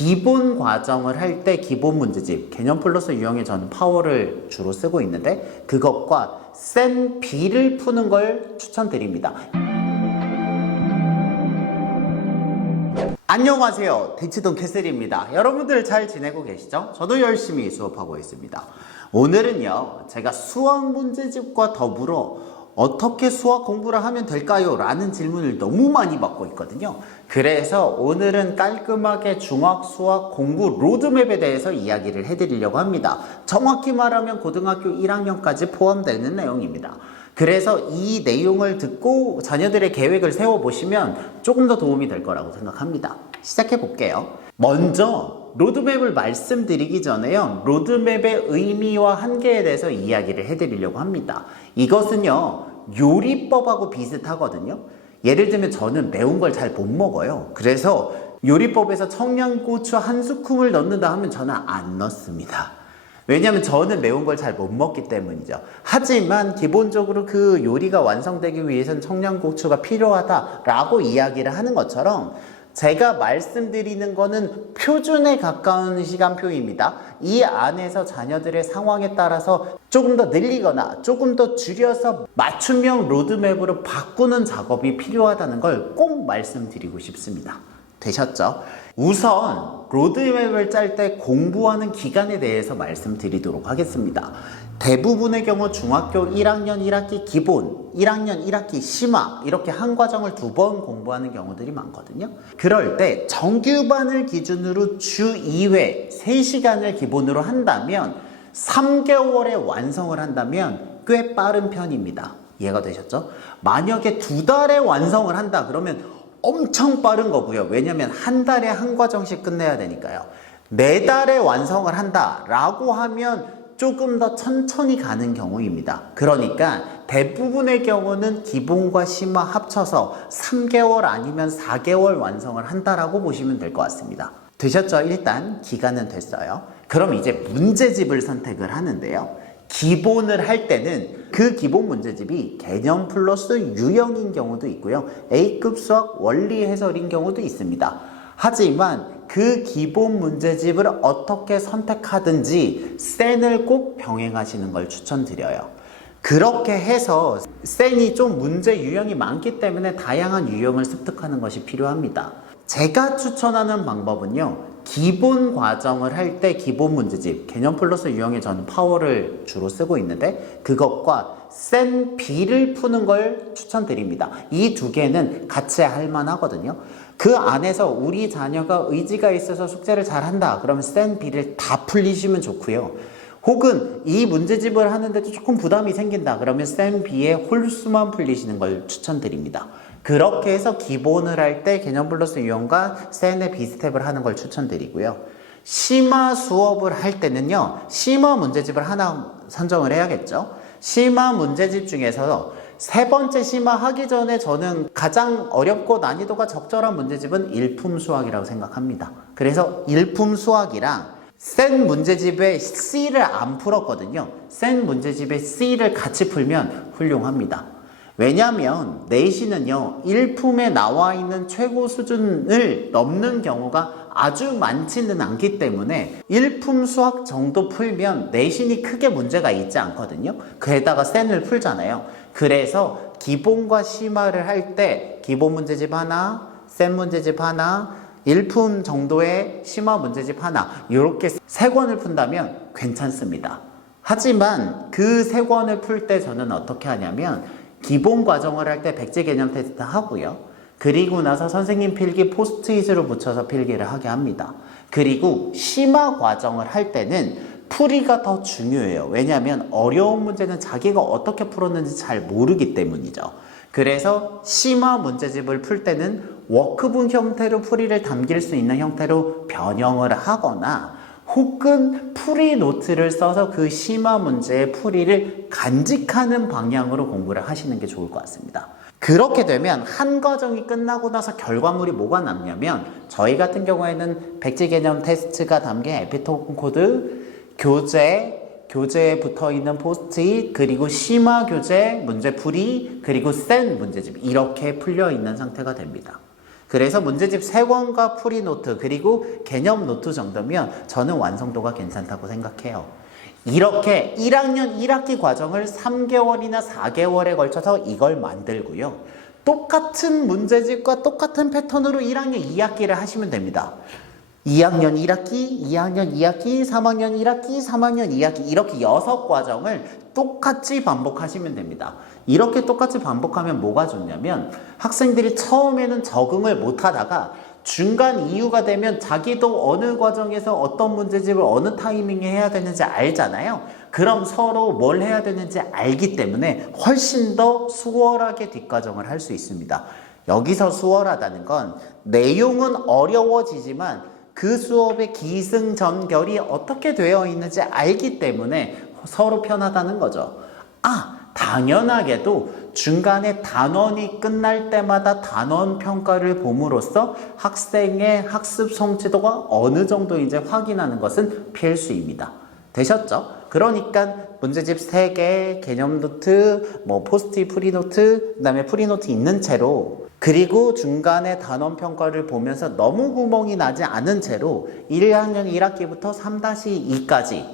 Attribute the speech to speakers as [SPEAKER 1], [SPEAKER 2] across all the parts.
[SPEAKER 1] 기본 과정을 할 때 기본 문제집 개념 플러스 유형의 저는 파워를 주로 쓰고 있는데 그것과 센 B를 푸는 걸 추천드립니다. 안녕하세요. 대치동 캐슬입니다. 여러분들 잘 지내고 계시죠? 저도 열심히 수업하고 있습니다. 오늘은요, 제가 수학 문제집과 더불어 어떻게 수학 공부를 하면 될까요? 라는 질문을 너무 많이 받고 있거든요. 그래서 오늘은 깔끔하게 중학 수학 공부 로드맵에 대해서 이야기를 해드리려고 합니다. 정확히 말하면 고등학교 1학년까지 포함되는 내용입니다. 그래서 이 내용을 듣고 자녀들의 계획을 세워보시면 조금 더 도움이 될 거라고 생각합니다. 시작해 볼게요. 먼저 로드맵을 말씀드리기 전에요. 로드맵의 의미와 한계에 대해서 이야기를 해드리려고 합니다. 이것은요, 요리법하고 비슷하거든요. 예를 들면 저는 매운 걸 잘 못 먹어요. 그래서 요리법에서 청양고추 한 스푼을 넣는다 하면 저는 안 넣습니다. 왜냐하면 저는 매운 걸 잘 못 먹기 때문이죠. 하지만 기본적으로 그 요리가 완성되기 위해서는 청양고추가 필요하다라고 이야기를 하는 것처럼 제가 말씀드리는 거는 표준에 가까운 시간표입니다. 이 안에서 자녀들의 상황에 따라서 조금 더 늘리거나 조금 더 줄여서 맞춤형 로드맵으로 바꾸는 작업이 필요하다는 걸 꼭 말씀드리고 싶습니다. 되셨죠? 우선 로드맵을 짤 때 공부하는 기간에 대해서 말씀드리도록 하겠습니다. 대부분의 경우 중학교 1학년 1학기 기본, 1학년 1학기 심화 이렇게 한 과정을 두 번 공부하는 경우들이 많거든요. 그럴 때 정규반을 기준으로 주 2회 3시간을 기본으로 한다면 3개월에 완성을 한다면 꽤 빠른 편입니다. 이해가 되셨죠? 만약에 두 달에 완성을 한다 그러면 엄청 빠른 거고요. 왜냐면 한 달에 한 과정씩 끝내야 되니까요. 네 달에 완성을 한다라고 하면 조금 더 천천히 가는 경우입니다. 그러니까 대부분의 경우는 기본과 심화 합쳐서 3개월 아니면 4개월 완성을 한다라고 보시면 될 것 같습니다. 되셨죠? 일단 기간은 됐어요. 그럼 이제 문제집을 선택을 하는데요. 기본을 할 때는 그 기본 문제집이 개념 플러스 유형인 경우도 있고요. A급 수학 원리 해설인 경우도 있습니다. 하지만 그 기본 문제집을 어떻게 선택하든지 센을 꼭 병행하시는 걸 추천드려요. 그렇게 해서 센이 좀 문제 유형이 많기 때문에 다양한 유형을 습득하는 것이 필요합니다. 제가 추천하는 방법은요. 기본 과정을 할 때 기본 문제집, 개념 플러스 유형에 저는 파워를 주로 쓰고 있는데 그것과 센 B를 푸는 걸 추천드립니다. 이 두 개는 같이 할 만하거든요. 그 안에서 우리 자녀가 의지가 있어서 숙제를 잘 한다. 그러면 센 B를 다 풀리시면 좋고요. 혹은 이 문제집을 하는데도 조금 부담이 생긴다. 그러면 센 B의 홀수만 풀리시는 걸 추천드립니다. 그렇게 해서 기본을 할 때 개념 플러스 유형과 센의 비스텝을 하는 걸 추천드리고요. 심화 수업을 할 때는요, 심화 문제집을 하나 선정을 해야겠죠. 심화 문제집 중에서 세 번째 심화 하기 전에 저는 가장 어렵고 난이도가 적절한 문제집은 일품 수학이라고 생각합니다. 그래서 일품 수학이랑 센 문제집에 C를 안 풀었거든요. 센 문제집에 C를 같이 풀면 훌륭합니다. 왜냐하면 내신은요, 일품에 나와 있는 최고 수준을 넘는 경우가 아주 많지는 않기 때문에 일품 수학 정도 풀면 내신이 크게 문제가 있지 않거든요. 그에다가 센을 풀잖아요. 그래서 기본과 심화를 할 때 기본 문제집 하나, 센 문제집 하나, 일품 정도의 심화 문제집 하나 이렇게 세 권을 푼다면 괜찮습니다. 하지만 그 세 권을 풀 때 저는 어떻게 하냐면 기본 과정을 할 때 백지 개념 테스트 하고요. 그리고 나서 선생님 필기 포스트잇으로 붙여서 필기를 하게 합니다. 그리고 심화 과정을 할 때는 풀이가 더 중요해요. 왜냐하면 어려운 문제는 자기가 어떻게 풀었는지 잘 모르기 때문이죠. 그래서 심화 문제집을 풀 때는 워크북 형태로 풀이를 담길 수 있는 형태로 변형을 하거나 혹은 풀이 노트를 써서 그 심화 문제의 풀이를 간직하는 방향으로 공부를 하시는 게 좋을 것 같습니다. 그렇게 되면 한 과정이 끝나고 나서 결과물이 뭐가 남냐면 저희 같은 경우에는 백지 개념 테스트가 담긴 에피톤 코드, 교재, 교재에 붙어 있는 포스트잇, 그리고 심화 교재 문제풀이, 그리고 센 문제집 이렇게 풀려 있는 상태가 됩니다. 그래서 문제집 3권과 풀이 노트 그리고 개념 노트 정도면 저는 완성도가 괜찮다고 생각해요. 이렇게 1학년 1학기 과정을 3개월이나 4개월에 걸쳐서 이걸 만들고요. 똑같은 문제집과 똑같은 패턴으로 1학년 2학기를 하시면 됩니다. 2학년 1학기, 2학년 2학기, 3학년 1학기, 3학년 2학기 이렇게 6과정을 똑같이 반복하시면 됩니다. 이렇게 똑같이 반복하면 뭐가 좋냐면 학생들이 처음에는 적응을 못 하다가 중간 이유가 되면 자기도 어느 과정에서 어떤 문제집을 어느 타이밍에 해야 되는지 알잖아요. 그럼 서로 뭘 해야 되는지 알기 때문에 훨씬 더 수월하게 뒷과정을 할 수 있습니다. 여기서 수월하다는 건 내용은 어려워지지만 그 수업의 기승전결이 어떻게 되어 있는지 알기 때문에 서로 편하다는 거죠. 아, 당연하게도 중간에 단원이 끝날 때마다 단원 평가를 봄으로써 학생의 학습 성취도가 어느 정도 이제 확인하는 것은 필수입니다. 되셨죠? 그러니까 문제집 3개, 개념 노트, 뭐 포스트잇 프리노트, 그 다음에 프리노트 있는 채로 그리고 중간에 단원 평가를 보면서 너무 구멍이 나지 않은 채로 1학년 1학기부터 3-2까지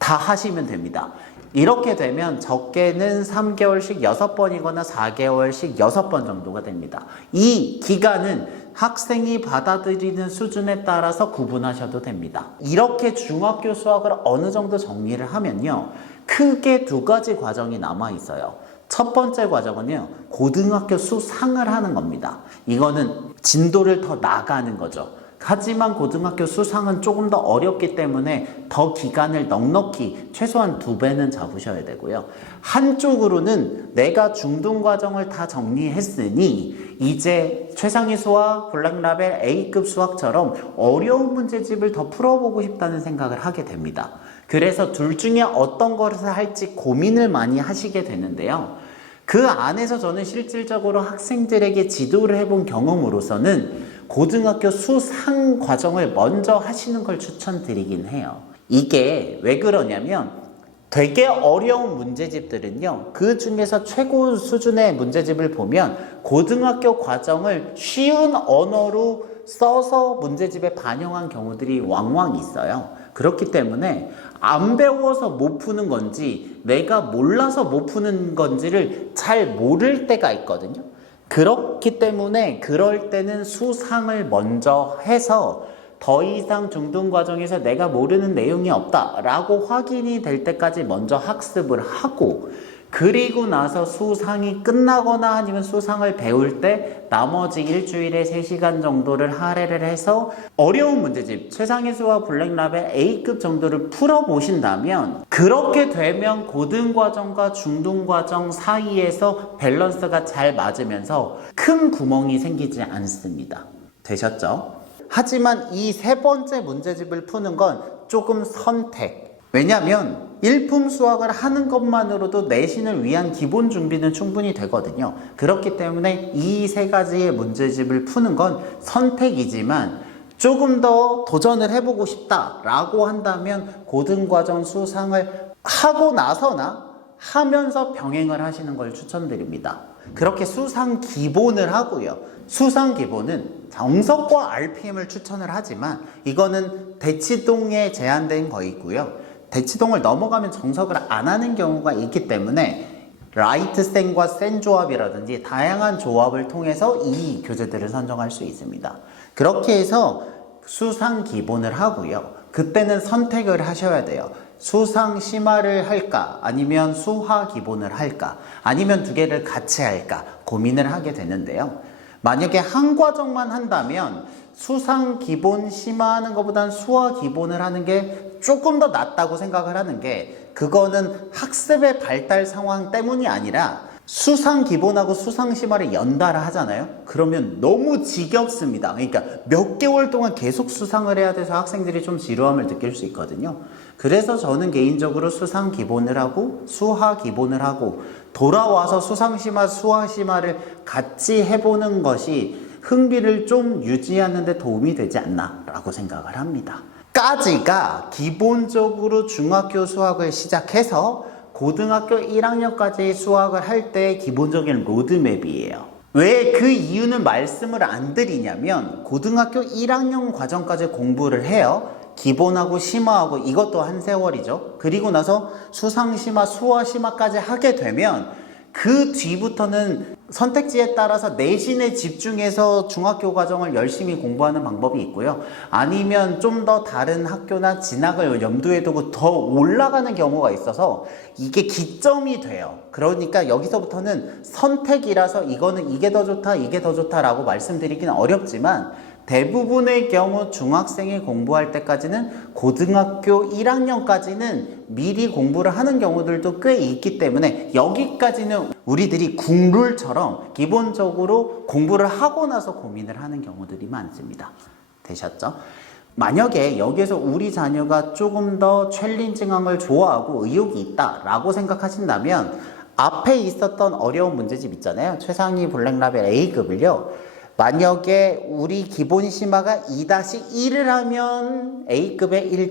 [SPEAKER 1] 다 하시면 됩니다. 이렇게 되면 적게는 3개월씩 6번이거나 4개월씩 6번 정도가 됩니다. 이 기간은 학생이 받아들이는 수준에 따라서 구분하셔도 됩니다. 이렇게 중학교 수학을 어느 정도 정리를 하면요. 크게 두 가지 과정이 남아 있어요. 첫 번째 과정은요, 고등학교 수상을 하는 겁니다. 이거는 진도를 더 나가는 거죠. 하지만 고등학교 수상은 조금 더 어렵기 때문에 더 기간을 넉넉히 최소한 두 배는 잡으셔야 되고요. 한쪽으로는 내가 중등 과정을 다 정리했으니 이제 최상위 수학, 블랙라벨 A급 수학처럼 어려운 문제집을 더 풀어보고 싶다는 생각을 하게 됩니다. 그래서 둘 중에 어떤 것을 할지 고민을 많이 하시게 되는데요. 그 안에서 저는 실질적으로 학생들에게 지도를 해본 경험으로서는 고등학교 수상 과정을 먼저 하시는 걸 추천드리긴 해요. 이게 왜 그러냐면 되게 어려운 문제집들은요, 그 중에서 최고 수준의 문제집을 보면 고등학교 과정을 쉬운 언어로 써서 문제집에 반영한 경우들이 왕왕 있어요. 그렇기 때문에 안 배워서 못 푸는 건지 내가 몰라서 못 푸는 건지를 잘 모를 때가 있거든요. 그렇기 때문에 그럴 때는 수상을 먼저 해서 더 이상 중등 과정에서 내가 모르는 내용이 없다라고 확인이 될 때까지 먼저 학습을 하고 그리고 나서 수상이 끝나거나 아니면 수상을 배울 때 나머지 일주일에 3시간 정도를 할애를 해서 어려운 문제집 최상위 수와 블랙라벨 A급 정도를 풀어보신다면 그렇게 되면 고등 과정과 중등 과정 사이에서 밸런스가 잘 맞으면서 큰 구멍이 생기지 않습니다. 되셨죠? 하지만 이 세 번째 문제집을 푸는 건 조금 선택. 왜냐하면 일품 수학을 하는 것만으로도 내신을 위한 기본 준비는 충분히 되거든요. 그렇기 때문에 이 세 가지의 문제집을 푸는 건 선택이지만 조금 더 도전을 해보고 싶다라고 한다면 고등과정 수상을 하고 나서나 하면서 병행을 하시는 걸 추천드립니다. 그렇게 수상 기본을 하고요. 수상 기본은 정석과 RPM을 추천을 하지만 이거는 대치동에 제한된 거이고요. 대치동을 넘어가면 정석을 안 하는 경우가 있기 때문에 라이트 센과 센 조합이라든지 다양한 조합을 통해서 이 교재들을 선정할 수 있습니다. 그렇게 해서 수상 기본을 하고요. 그때는 선택을 하셔야 돼요. 수상 심화를 할까? 아니면 수화 기본을 할까? 아니면 두 개를 같이 할까? 고민을 하게 되는데요. 만약에 한 과정만 한다면 수상 기본 심화하는 것보다는 수화 기본을 하는 게 조금 더 낫다고 생각을 하는 게 그거는 학습의 발달 상황 때문이 아니라 수상 기본하고 수상 심화를 연달아 하잖아요. 그러면 너무 지겹습니다. 그러니까 몇 개월 동안 계속 수상을 해야 돼서 학생들이 좀 지루함을 느낄 수 있거든요. 그래서 저는 개인적으로 수상 기본을 하고 수하 기본을 하고 돌아와서 수상 심화, 수하 심화를 같이 해보는 것이 흥미를 좀 유지하는 데 도움이 되지 않나라고 생각을 합니다. 까지가 기본적으로 중학교 수학을 시작해서 고등학교 1학년까지 수학을 할 때 기본적인 로드맵이에요. 왜 그 이유는 말씀을 안 드리냐면 고등학교 1학년 과정까지 공부를 해요. 기본하고 심화하고 이것도 한 세월이죠. 그리고 나서 수상심화, 수어심화까지 하게 되면 그 뒤부터는 선택지에 따라서 내신에 집중해서 중학교 과정을 열심히 공부하는 방법이 있고요. 아니면 좀 더 다른 학교나 진학을 염두에 두고 더 올라가는 경우가 있어서 이게 기점이 돼요. 그러니까 여기서부터는 선택이라서 이거는 이게 더 좋다, 이게 더 좋다라고 말씀드리기는 어렵지만 대부분의 경우 중학생이 공부할 때까지는 고등학교 1학년까지는 미리 공부를 하는 경우들도 꽤 있기 때문에 여기까지는 우리들이 국룰처럼 기본적으로 공부를 하고 나서 고민을 하는 경우들이 많습니다. 되셨죠? 만약에 여기에서 우리 자녀가 조금 더 챌린징한 걸 좋아하고 의욕이 있다라고 생각하신다면 앞에 있었던 어려운 문제집 있잖아요. 최상위 블랙라벨 A급을요. 만약에 우리 기본 심화가 2-1을 하면 A급의 1-1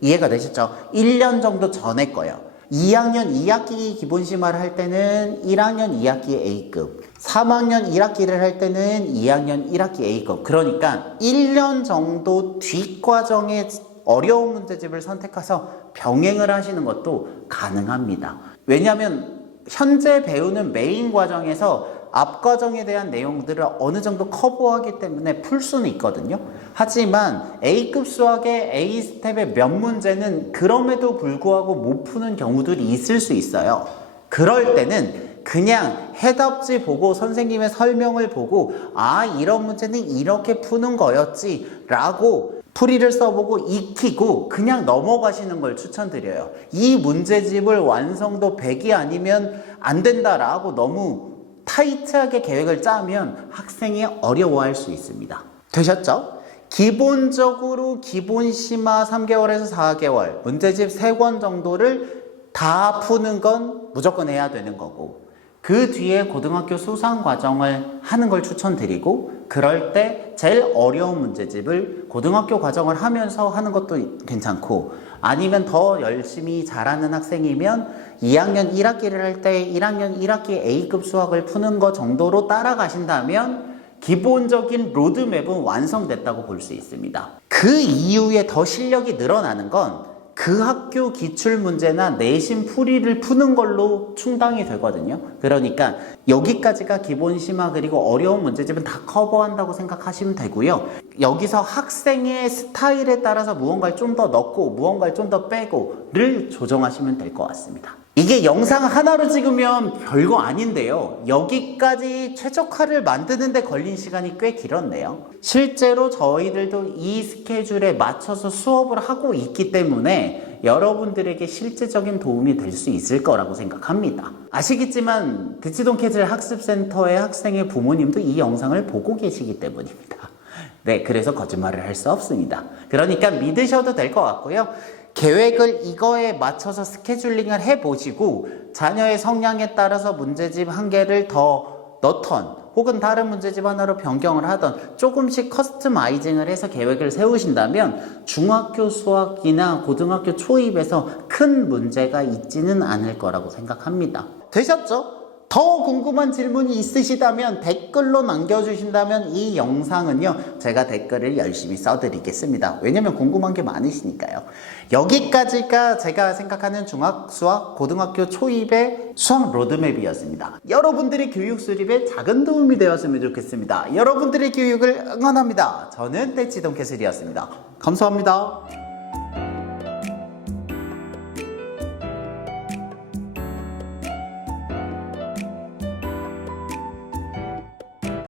[SPEAKER 1] 이해가 되셨죠? 1년 정도 전에 거예요. 2학년 2학기 기본 심화를 할 때는 1학년 2학기 A급, 3학년 1학기를 할 때는 2학년 1학기 A급. 그러니까 1년 정도 뒷과정에 어려운 문제집을 선택해서 병행을 하시는 것도 가능합니다. 왜냐하면 현재 배우는 메인 과정에서 앞 과정에 대한 내용들을 어느 정도 커버하기 때문에 풀 수는 있거든요. 하지만 A급 수학의 A 스텝의 몇 문제는 그럼에도 불구하고 못 푸는 경우들이 있을 수 있어요. 그럴 때는 그냥 해답지 보고 선생님의 설명을 보고 아 이런 문제는 이렇게 푸는 거였지 라고 풀이를 써보고 익히고 그냥 넘어가시는 걸 추천드려요. 이 문제집을 완성도 100이 아니면 안 된다라고 너무 타이트하게 계획을 짜면 학생이 어려워할 수 있습니다. 되셨죠? 기본적으로 기본 심화 3개월에서 4개월, 문제집 3권 정도를 다 푸는 건 무조건 해야 되는 거고, 그 뒤에 고등학교 수상 과정을 하는 걸 추천드리고, 그럴 때 제일 어려운 문제집을 고등학교 과정을 하면서 하는 것도 괜찮고, 아니면 더 열심히 잘하는 학생이면 2학년 1학기를 할 때 1학년 1학기 A급 수학을 푸는 것 정도로 따라가신다면 기본적인 로드맵은 완성됐다고 볼 수 있습니다. 그 이후에 더 실력이 늘어나는 건 그 학교 기출 문제나 내신 풀이를 푸는 걸로 충당이 되거든요. 그러니까 여기까지가 기본 심화 그리고 어려운 문제집은 다 커버한다고 생각하시면 되고요. 여기서 학생의 스타일에 따라서 무언가를 좀 더 넣고 무언가를 좀 더 빼고를 조정하시면 될 것 같습니다. 이게 영상 하나로 찍으면 별거 아닌데요. 여기까지 최적화를 만드는데 걸린 시간이 꽤 길었네요. 실제로 저희들도 이 스케줄에 맞춰서 수업을 하고 있기 때문에 여러분들에게 실제적인 도움이 될 수 있을 거라고 생각합니다. 아시겠지만 대치동 캐즐 학습센터의 학생의 부모님도 이 영상을 보고 계시기 때문입니다. 네, 그래서 거짓말을 할 수 없습니다. 그러니까 믿으셔도 될 것 같고요. 계획을 이거에 맞춰서 스케줄링을 해보시고 자녀의 성향에 따라서 문제집 한 개를 더 넣던 혹은 다른 문제집 하나로 변경을 하던 조금씩 커스터마이징을 해서 계획을 세우신다면 중학교 수학이나 고등학교 초입에서 큰 문제가 있지는 않을 거라고 생각합니다. 되셨죠? 더 궁금한 질문이 있으시다면 댓글로 남겨주신다면 이 영상은요 제가 댓글을 열심히 써드리겠습니다. 왜냐면 궁금한 게 많으시니까요. 여기까지가 제가 생각하는 중학 수학 고등학교 초입의 수학 로드맵이었습니다. 여러분들의 교육 수립에 작은 도움이 되었으면 좋겠습니다. 여러분들의 교육을 응원합니다. 저는 떼치동 캐슬이었습니다. 감사합니다